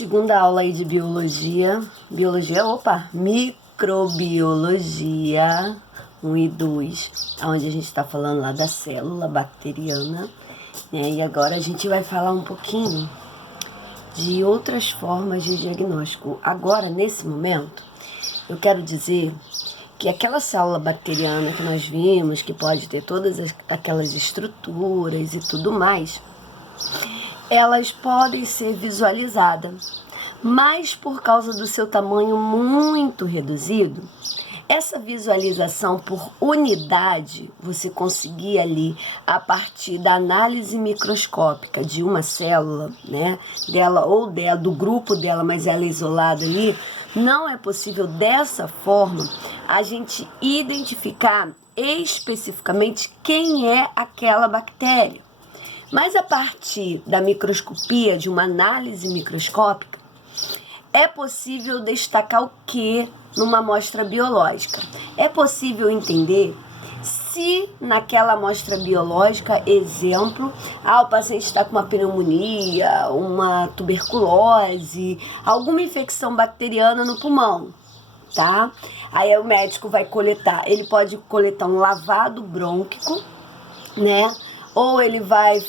segunda aula aí de microbiologia 1 e 2, onde a gente está falando lá da célula bacteriana, né? E agora a gente vai falar um pouquinho de outras formas de diagnóstico. Agora, nesse momento, eu quero dizer que aquela célula bacteriana que nós vimos, que pode ter todas aquelas estruturas e tudo mais, elas podem ser visualizadas, mas por causa do seu tamanho muito reduzido, essa visualização por unidade, você conseguir ali, a partir da análise microscópica de uma célula, né, dela ou dela, do grupo dela, mas ela é isolada ali, não é possível dessa forma a gente identificar especificamente quem é aquela bactéria. Mas a partir da microscopia, de uma análise microscópica, é possível destacar o que numa amostra biológica? É possível entender se naquela amostra biológica, exemplo, o paciente está com uma pneumonia, uma tuberculose, alguma infecção bacteriana no pulmão, tá? Aí o médico vai coletar, ele pode coletar um lavado brônquico, né? Ou ele vai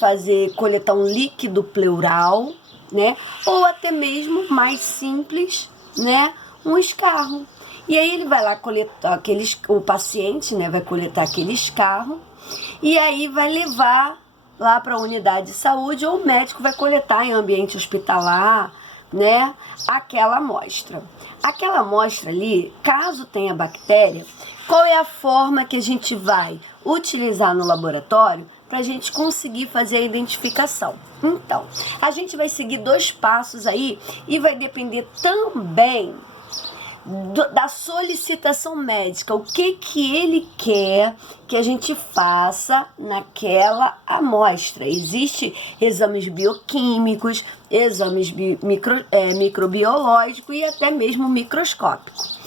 coletar um líquido pleural, né? Ou até mesmo, mais simples, né? Um escarro. E aí ele vai lá coletar o paciente, né? Vai coletar aquele escarro e aí vai levar lá para a unidade de saúde, ou o médico vai coletar em ambiente hospitalar, né? Aquela amostra. Aquela amostra ali, caso tenha bactéria, qual é a forma que a gente vai utilizar no laboratório para a gente conseguir fazer a identificação? Então, a gente vai seguir 2 passos aí e vai depender também da solicitação médica, o que ele quer que a gente faça naquela amostra. Existem exames bioquímicos, exames microbiológicos e até mesmo microscópicos.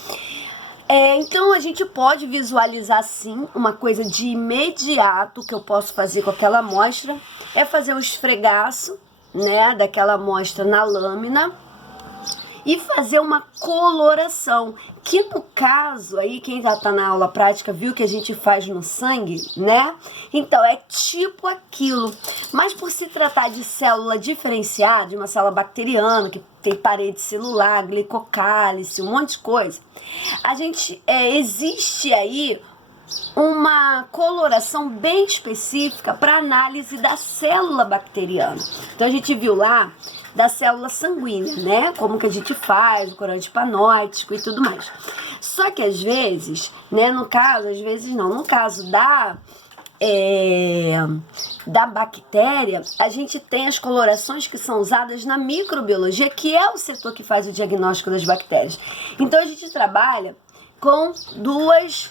Então a gente pode visualizar sim uma coisa de imediato que eu posso fazer com aquela amostra, é fazer o esfregaço, né, daquela amostra na lâmina e fazer uma coloração, que no caso aí, quem já tá na aula prática viu que a gente faz no sangue, né? Então é tipo aquilo, mas por se tratar de célula diferenciada, de uma célula bacteriana que tem parede celular, glicocálice, um monte de coisa, a gente existe aí uma coloração bem específica para análise da célula bacteriana. Então a gente viu lá da célula sanguínea, né? Como que a gente faz, o corante panótico e tudo mais. Só que às vezes, né? No caso da bactéria, a gente tem as colorações que são usadas na microbiologia, que é o setor que faz o diagnóstico das bactérias. Então a gente trabalha com dois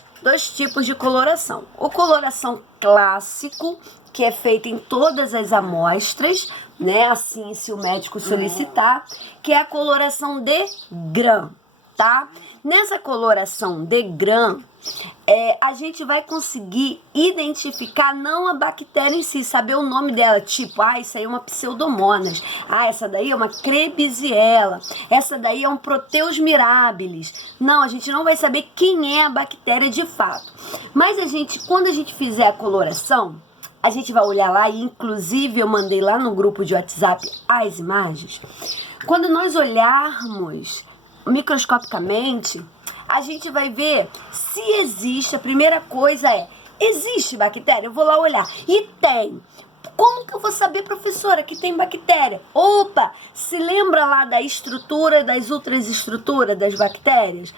tipos de coloração. O coloração clássico, que é feito em todas as amostras, né? Assim, se o médico solicitar, que é a coloração de Gram, tá? Nessa coloração de Gram, a gente vai conseguir identificar não a bactéria em si, saber o nome dela, tipo, isso aí é uma Pseudomonas, essa daí é uma Klebsiella, essa daí é um Proteus mirabilis. Não, a gente não vai saber quem é a bactéria de fato. Mas quando a gente fizer a coloração, a gente vai olhar lá, e inclusive eu mandei lá no grupo de WhatsApp as imagens. Quando nós olharmos microscopicamente, a gente vai ver se existe. A primeira coisa existe bactéria? Eu vou lá olhar. E tem. Como que eu vou saber, professora, que tem bactéria? Opa, se lembra lá da estrutura, das ultraestruturas das bactérias?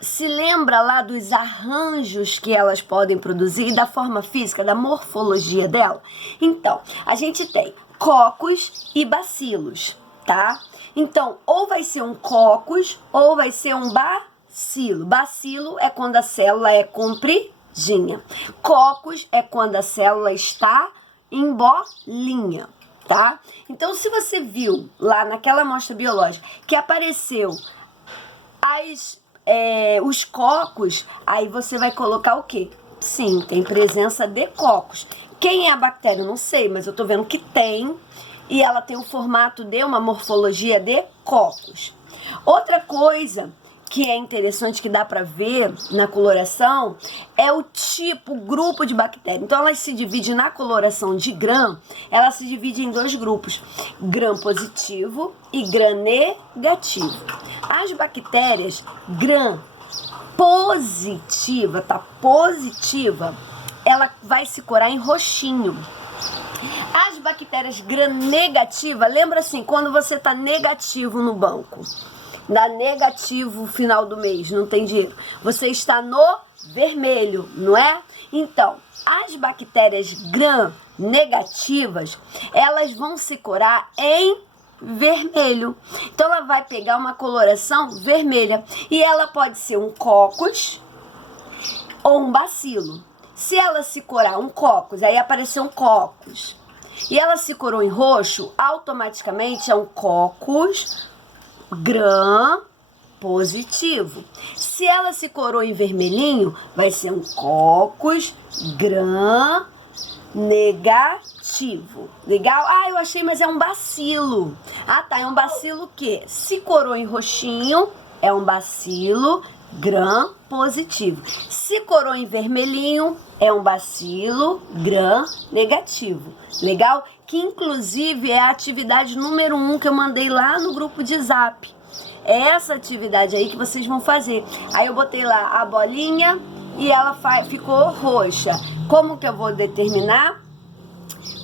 Se lembra lá dos arranjos que elas podem produzir e da forma física, da morfologia dela? Então, a gente tem cocos e bacilos, tá? Então, ou vai ser um cocos ou vai ser um bacilo. Bacilo é quando a célula é compridinha. Cocos é quando a célula está em bolinha, tá? Então, se você viu lá naquela amostra biológica que apareceu os cocos, aí você vai colocar o quê? Sim, tem presença de cocos. Quem é a bactéria? Não sei, mas eu tô vendo que tem e ela tem o formato de uma morfologia de cocos. Outra coisa que é interessante, que dá para ver na coloração, é o tipo, o grupo de bactéria. Então, elas se dividem na coloração de Gram, ela se divide em 2 grupos, Gram positivo e Gram negativo. As bactérias Gram positiva, tá? Positiva, ela vai se corar em roxinho. As bactérias Gram negativa, lembra assim, quando você tá negativo no banco, dá negativo final do mês, não tem dinheiro, você está no vermelho, não é? Então, as bactérias Gram negativas, elas vão se corar em vermelho. Então, ela vai pegar uma coloração vermelha e ela pode ser um cocos ou um bacilo. Se ela se corar um cocos, aí apareceu um cocos, e ela se corou em roxo, automaticamente é um cocos Gram positivo. Se ela se corou em vermelhinho, vai ser um cocos Gram negativo. Legal? Ah, eu achei, mas é um bacilo. Ah, tá, é um bacilo o quê? Se corou em roxinho, é um bacilo Gram positivo. Se corou em vermelhinho, é um bacilo Gram negativo. Legal? Que inclusive é a atividade número 1 que eu mandei lá no grupo de Zap. É essa atividade aí que vocês vão fazer. Aí eu botei lá a bolinha e ela ficou roxa. Como que eu vou determinar?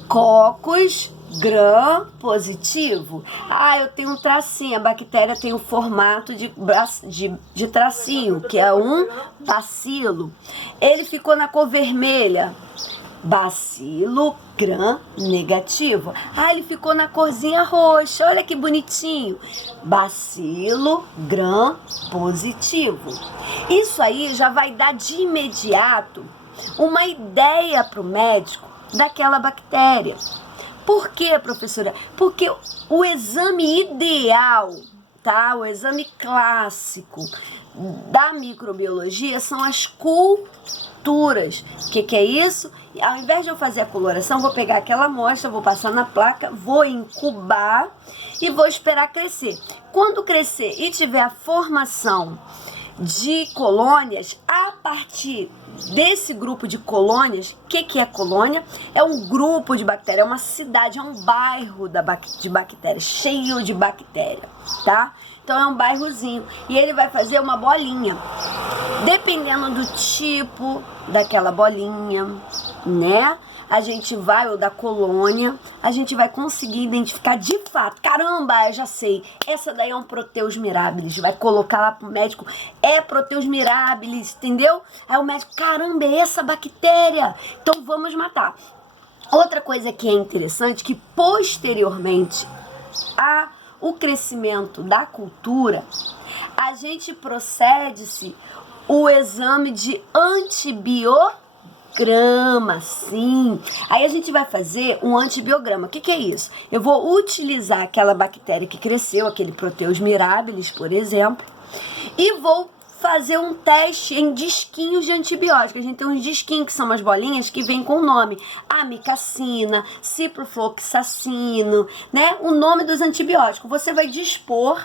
Cocos Gram positivo. Ah, eu tenho um tracinho. A bactéria tem o formato de tracinho, que é um bacilo. Ele ficou na cor vermelha. Bacilo Gram negativo. Ah, ele ficou na corzinha roxa. Olha que bonitinho. Bacilo Gram positivo. Isso aí já vai dar de imediato uma ideia para o médico daquela bactéria. Por quê, professora? Porque o exame ideal, tá? O exame clássico da microbiologia são as culturas. O que é isso? Ao invés de eu fazer a coloração, vou pegar aquela amostra, vou passar na placa, vou incubar e vou esperar crescer. Quando crescer e tiver a formação de colônias, a partir desse grupo de colônias, o que é colônia? É um grupo de bactérias, é uma cidade, é um bairro de bactérias, cheio de bactéria, tá? Então é um bairrozinho e ele vai fazer uma bolinha. Dependendo do tipo daquela bolinha, né? A gente vai, ou da colônia, a gente vai conseguir identificar de fato. Caramba, eu já sei. Essa daí é um Proteus mirabilis. Vai colocar lá pro médico, é Proteus mirabilis, entendeu? Aí o médico, caramba, é essa bactéria. Então vamos matar. Outra coisa que é interessante, que posteriormente o crescimento da cultura, a gente procede-se o exame de antibiograma, sim. Aí a gente vai fazer um antibiograma. O que é isso? Eu vou utilizar aquela bactéria que cresceu, aquele Proteus mirabilis, por exemplo, e vou fazer um teste em disquinhos de antibióticos. A gente tem uns disquinhos que são umas bolinhas que vêm com o nome amicacina, ciprofloxacino, né? O nome dos antibióticos. Você vai dispor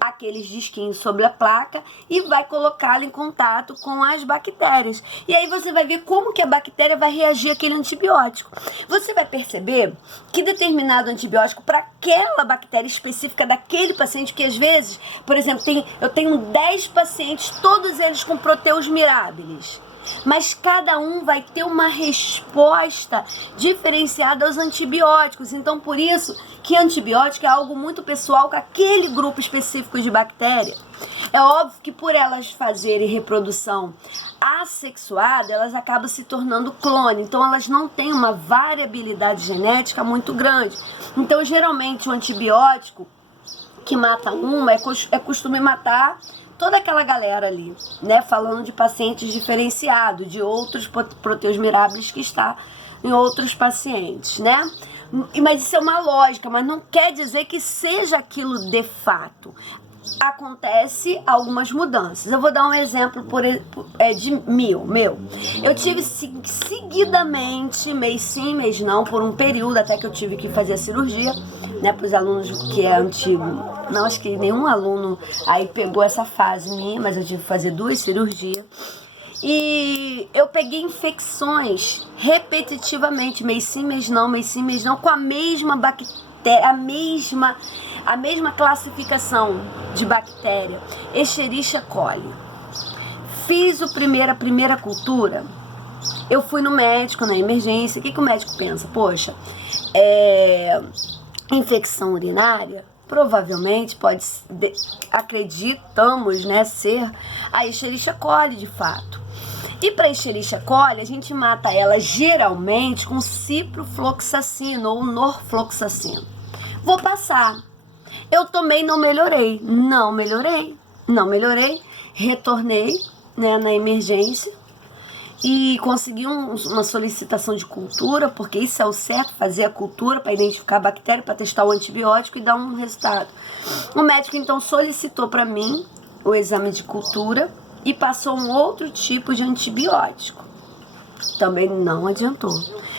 aqueles disquinhos sobre a placa e vai colocá-lo em contato com as bactérias. E aí você vai ver como que a bactéria vai reagir àquele antibiótico. Você vai perceber que determinado antibiótico para aquela bactéria específica daquele paciente, que às vezes, por exemplo, eu tenho 10 pacientes, todos eles com Proteus mirabilis, mas cada um vai ter uma resposta diferenciada aos antibióticos. Então, por isso que antibiótico é algo muito pessoal com aquele grupo específico de bactéria. É óbvio que por elas fazerem reprodução assexuada, elas acabam se tornando clone. Então, elas não têm uma variabilidade genética muito grande. Então, geralmente, o antibiótico que mata uma é costume matar toda aquela galera ali, né? Falando de pacientes diferenciados, de outros Proteus mirabilis que está em outros pacientes, né? Mas isso é uma lógica, mas não quer dizer que seja aquilo de fato. acontece algumas mudanças. Eu vou dar um exemplo de meu. Eu tive seguidamente, mês sim, mês não, por um período, até que eu tive que fazer a cirurgia, né, para os alunos que é antigo. Não, acho que nenhum aluno aí pegou essa fase minha, mas eu tive que fazer 2 cirurgias. E eu peguei infecções repetitivamente, mês sim, mês não, com a mesma bactéria, a mesma classificação de bactéria, Escherichia coli. Fiz a primeira cultura, eu fui no médico, na emergência. O que o médico pensa? Poxa, infecção urinária, provavelmente acreditamos, né, ser a Escherichia coli de fato. E para Escherichia coli, a gente mata ela geralmente com ciprofloxacino ou norfloxacino. Vou passar. Eu tomei, não melhorei. Retornei, né, na emergência e consegui uma solicitação de cultura, porque isso é o certo, fazer a cultura para identificar a bactéria, para testar o antibiótico e dar um resultado. O médico então solicitou para mim o exame de cultura e passou um outro tipo de antibiótico. Também não adiantou.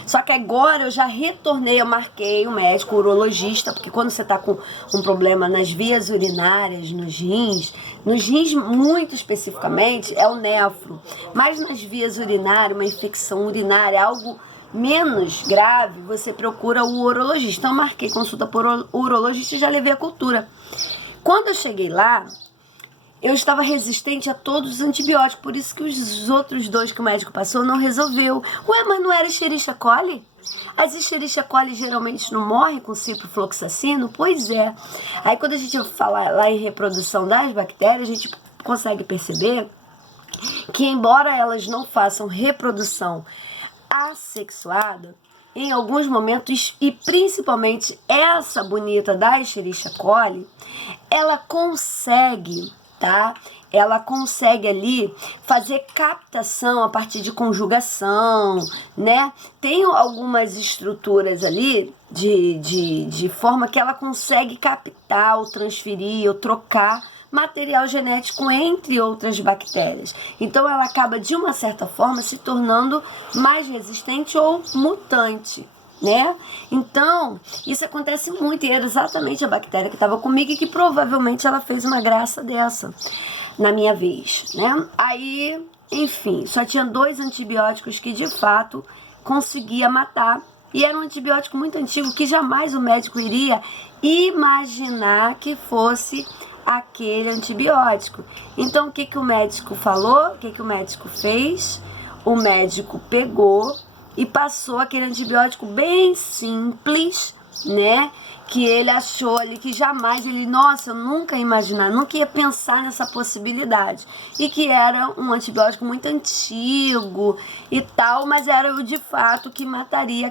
Só que agora eu já retornei, eu marquei o médico, o urologista, porque quando você está com um problema nas vias urinárias, nos rins muito especificamente, é o nefro. Mas nas vias urinárias, uma infecção urinária, algo menos grave, você procura o urologista. Então eu marquei consulta por urologista e já levei a cultura. Quando eu cheguei lá, eu estava resistente a todos os antibióticos, por isso que os outros 2 que o médico passou não resolveu. Ué, mas não era Escherichia coli? As Escherichia coli geralmente não morrem com ciprofloxacino? Pois é. Aí quando a gente fala lá em reprodução das bactérias, a gente consegue perceber que embora elas não façam reprodução assexuada, em alguns momentos, e principalmente essa bonita da Escherichia coli, ela consegue ali fazer captação a partir de conjugação, né? Tem algumas estruturas ali de forma que ela consegue captar ou transferir ou trocar material genético entre outras bactérias. Então ela acaba de uma certa forma se tornando mais resistente ou mutante, né? Então, isso acontece muito, e era exatamente a bactéria que estava comigo e que provavelmente ela fez uma graça dessa na minha vez, né? Aí, enfim, só tinha 2 antibióticos que de fato conseguia matar, e era um antibiótico muito antigo que jamais o médico iria imaginar que fosse aquele antibiótico. Então, o que o médico falou? O que o médico fez? O médico pegou e passou aquele antibiótico bem simples, né? Que ele achou ali que jamais eu nunca ia imaginar, nunca ia pensar nessa possibilidade. E que era um antibiótico muito antigo e tal, mas era de fato que mataria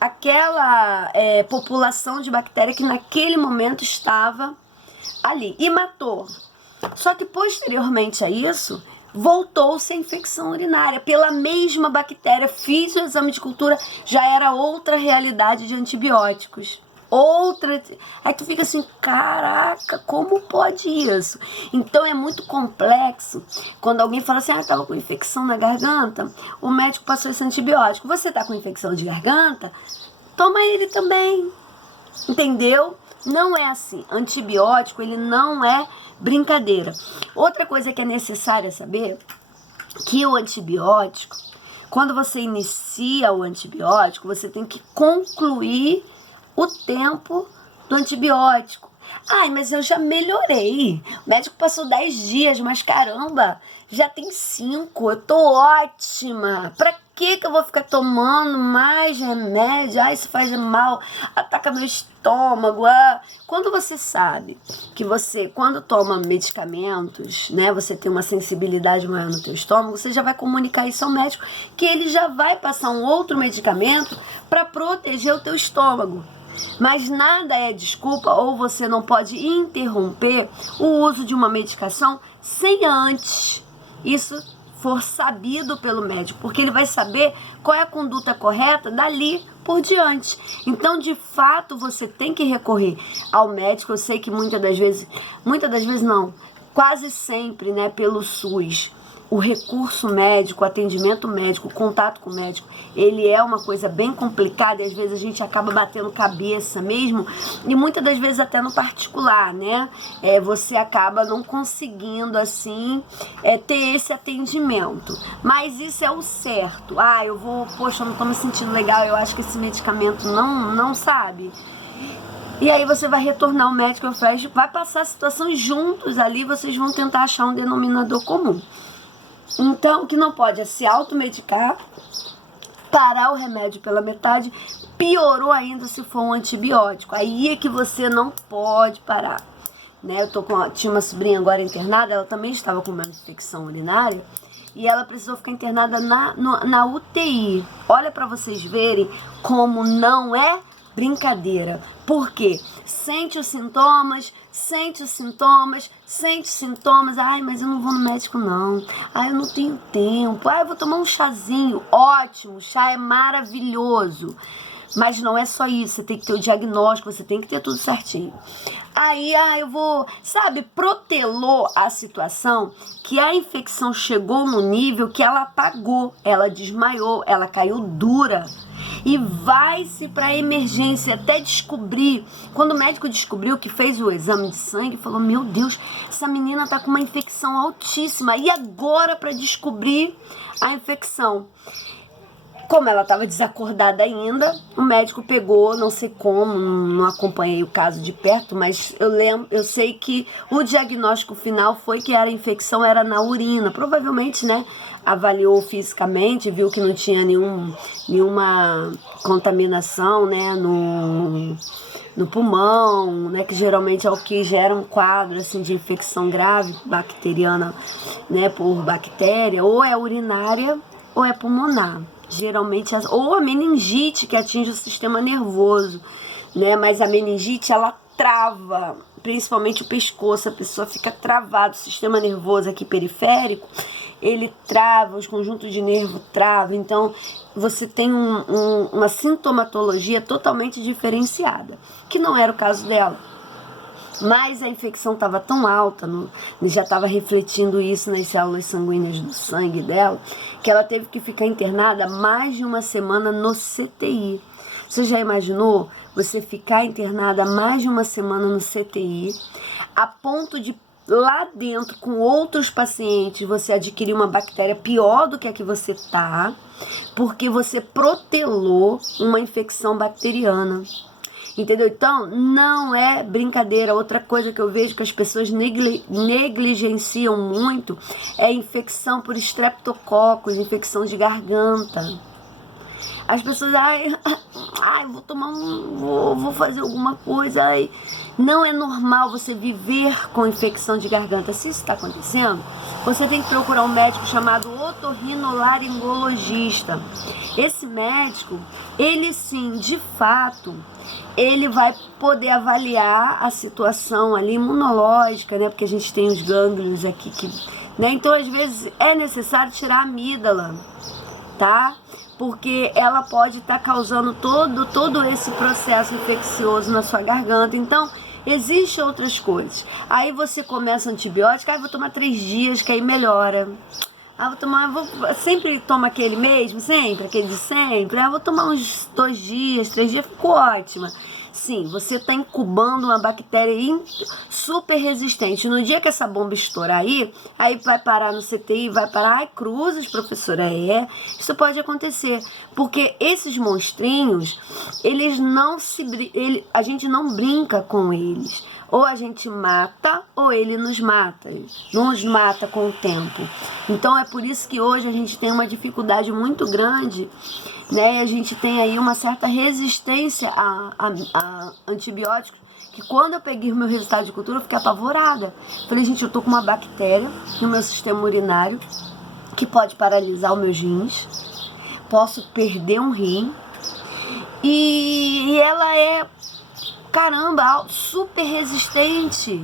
aquela população de bactéria que naquele momento estava ali. E matou. Só que posteriormente a isso, voltou-se a infecção urinária pela mesma bactéria. Fiz o exame de cultura, já era outra realidade de antibióticos. Aí tu fica assim, caraca, como pode isso? Então é muito complexo. Quando alguém fala assim, tava com infecção na garganta, o médico passou esse antibiótico. Você tá com infecção de garganta? Toma ele também. Entendeu? Não é assim. Antibiótico, ele não é brincadeira. Outra coisa que é necessária saber, que o antibiótico, quando você inicia o antibiótico, você tem que concluir o tempo do antibiótico. Mas eu já melhorei. O médico passou 10 dias, mas caramba, já tem 5, eu tô ótima. Pra que eu vou ficar tomando mais remédio? Isso faz mal, ataca meu estômago. Quando você sabe que você, quando toma medicamentos, né, você tem uma sensibilidade maior no teu estômago, você já vai comunicar isso ao médico, que ele já vai passar um outro medicamento para proteger o teu estômago. Mas nada é desculpa, ou você não pode interromper o uso de uma medicação sem antes isso for sabido pelo médico, porque ele vai saber qual é a conduta correta dali por diante. Então, de fato, você tem que recorrer ao médico. Eu sei que muitas das vezes não, quase sempre, né, pelo SUS, o recurso médico, o atendimento médico, o contato com o médico, ele é uma coisa bem complicada e às vezes a gente acaba batendo cabeça mesmo, e muitas das vezes até no particular, né? Você acaba não conseguindo, assim, ter esse atendimento. Mas isso é o certo. Poxa, eu não tô me sentindo legal, eu acho que esse medicamento não sabe. E aí você vai retornar ao médico, vai passar a situação juntos ali, vocês vão tentar achar um denominador comum. Então, o que não pode é se automedicar, parar o remédio pela metade, piorou ainda se for um antibiótico. Aí é que você não pode parar. Né? Tinha uma sobrinha agora internada, ela também estava com uma infecção urinária, e ela precisou ficar internada na UTI. Olha para vocês verem como não é brincadeira. Por quê? Sente os sintomas. Ai, mas eu não vou no médico não. Ai, eu não tenho tempo. Ai, eu vou tomar um chazinho. Ótimo, chá é maravilhoso. Mas não é só isso, você tem que ter o diagnóstico, você tem que ter tudo certinho. Aí, eu vou, protelou a situação, que a infecção chegou no nível que ela apagou, ela desmaiou, ela caiu dura. E vai-se para a emergência até descobrir. Quando o médico descobriu, que fez o exame de sangue, falou: meu Deus, essa menina tá com uma infecção altíssima. E agora para descobrir a infecção? Como ela estava desacordada ainda, o médico pegou, não sei como, não acompanhei o caso de perto, mas eu sei que o diagnóstico final foi que a infecção era na urina. Provavelmente, né, avaliou fisicamente, viu que não tinha nenhuma contaminação, né, no pulmão, né, que geralmente é o que gera um quadro assim de infecção grave bacteriana, né, por bactéria, ou é urinária ou é pulmonar. Geralmente, ou a meningite, que atinge o sistema nervoso, né? Mas a meningite, ela trava, principalmente o pescoço, a pessoa fica travada, o sistema nervoso aqui periférico, ele trava, os conjuntos de nervo travam, então você tem uma sintomatologia totalmente diferenciada, que não era o caso dela. Mas a infecção estava tão alta, já estava refletindo isso nas células sanguíneas do sangue dela, que ela teve que ficar internada mais de uma semana no CTI. Você já imaginou você ficar internada mais de uma semana no CTI, a ponto de lá dentro, com outros pacientes, você adquirir uma bactéria pior do que a que você tá, porque você protelou uma infecção bacteriana? Entendeu? Então, não é brincadeira. Outra coisa que eu vejo que as pessoas negligenciam muito é infecção por estreptococos, infecção de garganta. As pessoas, vou fazer alguma coisa. Não é normal você viver com infecção de garganta. Se isso está acontecendo, você tem que procurar um médico chamado otorrinolaringologista. Esse médico, ele sim, de fato, ele vai poder avaliar a situação ali imunológica, né? Porque a gente tem os gânglios aqui, né? Então, às vezes, é necessário tirar a amígdala, tá? Porque ela pode estar causando todo esse processo infeccioso na sua garganta. Então, existem outras coisas. Aí você começa antibiótico, vou tomar 3 dias que aí melhora. Sempre toma aquele mesmo, aquele de sempre. Vou tomar uns 2 dias, 3 dias, ficou ótima. Sim, você está incubando uma bactéria super resistente. No dia que essa bomba estourar aí vai parar no CTI, vai parar. Ai, cruzes, professora, isso pode acontecer. Porque esses monstrinhos, a gente não brinca com eles. Ou a gente mata, ou ele nos mata com o tempo. Então é por isso que hoje a gente tem uma dificuldade muito grande, né? A gente tem aí uma certa resistência a antibióticos, que quando eu peguei o meu resultado de cultura eu fiquei apavorada. Falei, gente, eu tô com uma bactéria no meu sistema urinário que pode paralisar os meus rins, posso perder um rim, e ela é, caramba, super resistente.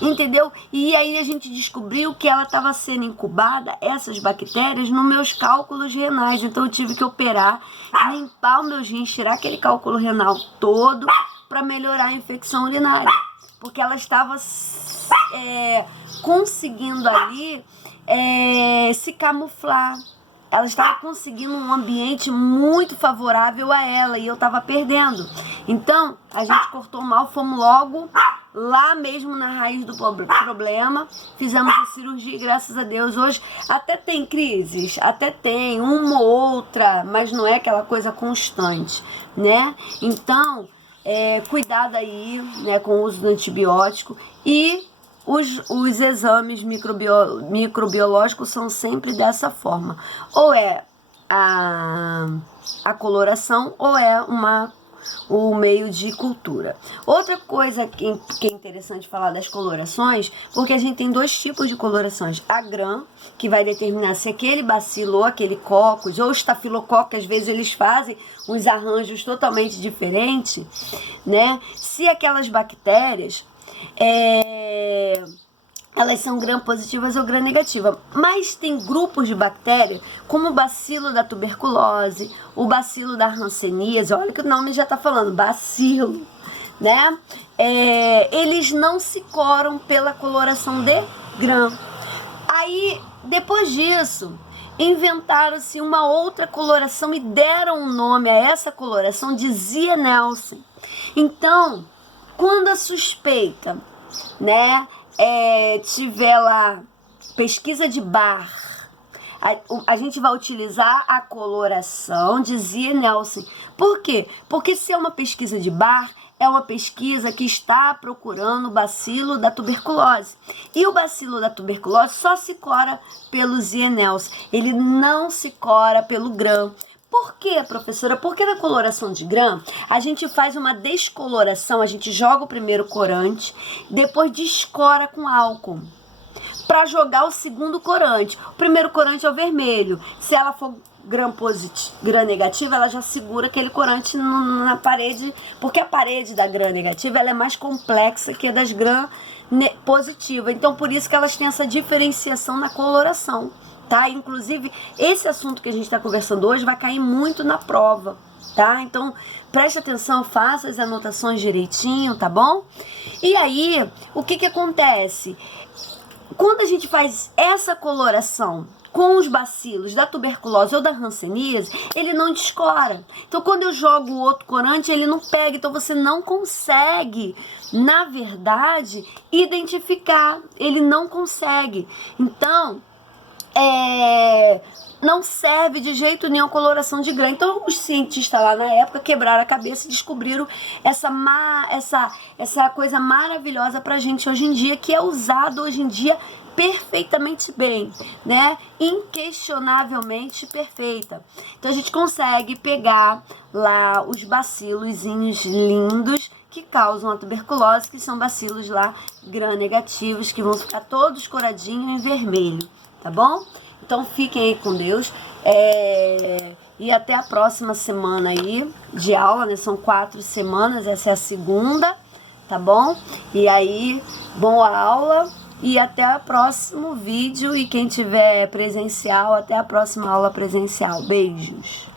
Entendeu? E aí a gente descobriu que ela estava sendo incubada, essas bactérias, nos meus cálculos renais. Então eu tive que operar, limpar os meus rins, tirar aquele cálculo renal todo para melhorar a infecção urinária. Porque ela estava conseguindo ali se camuflar. Ela estava conseguindo um ambiente muito favorável a ela e eu estava perdendo. Então, a gente cortou mal, fomos logo lá mesmo na raiz do problema. Fizemos a cirurgia e graças a Deus hoje até tem crises, até tem uma ou outra, mas não é aquela coisa constante, né? Então, cuidado aí, né, com o uso do antibiótico e os exames microbiológicos são sempre dessa forma. Ou é a coloração ou é o meio de cultura. Outra coisa que é interessante falar das colorações, porque a gente tem dois tipos de colorações. A Gram, que vai determinar se aquele bacilo ou aquele coccus ou estafilococcus, às vezes eles fazem uns arranjos totalmente diferentes, né? Se aquelas bactérias elas são gram-positivas ou gram-negativas. Mas tem grupos de bactérias, como o bacilo da tuberculose, o bacilo da hanseníase, olha que o nome já está falando, bacilo, né? Eles não se coram pela coloração de gram. Aí, depois disso, inventaram-se uma outra coloração e deram um nome a essa coloração de Zienaelsen. Então, quando a suspeita, né, tiver lá pesquisa de Barr, a gente vai utilizar a coloração de Zienaelsen. Por quê? Porque se é uma pesquisa de Barr, é uma pesquisa que está procurando o bacilo da tuberculose. E o bacilo da tuberculose só se cora pelo Zienaelsen. Ele não se cora pelo gram. Por quê, professora? Porque na coloração de gram, a gente faz uma descoloração, a gente joga o primeiro corante, depois descora com álcool, para jogar o segundo corante. O primeiro corante é o vermelho. Se ela for gram negativa, ela já segura aquele corante na parede, porque a parede da gram negativa ela é mais complexa que a das gram positiva. Então, por isso que elas têm essa diferenciação na coloração. Tá? Inclusive, esse assunto que a gente está conversando hoje vai cair muito na prova, tá? Então, preste atenção, faça as anotações direitinho, tá bom? E aí, o que acontece? Quando a gente faz essa coloração com os bacilos da tuberculose ou da hanseníase, ele não descora. Então, quando eu jogo o outro corante, ele não pega. Então, você não consegue, na verdade, identificar. Ele não consegue. Então, não serve de jeito nenhum a coloração de gram. Então os cientistas lá na época quebraram a cabeça e descobriram essa coisa maravilhosa pra gente hoje em dia, que é usado hoje em dia perfeitamente bem, né? Inquestionavelmente perfeita. Então a gente consegue pegar lá os bacilozinhos lindos que causam a tuberculose, que são bacilos lá gram-negativos, que vão ficar todos coradinhos em vermelho. Tá bom? Então fiquem aí com Deus. E até a próxima semana aí de aula, né? São 4 semanas, essa é a segunda, tá bom? E aí, boa aula e até o próximo vídeo. E quem tiver presencial, até a próxima aula presencial. Beijos!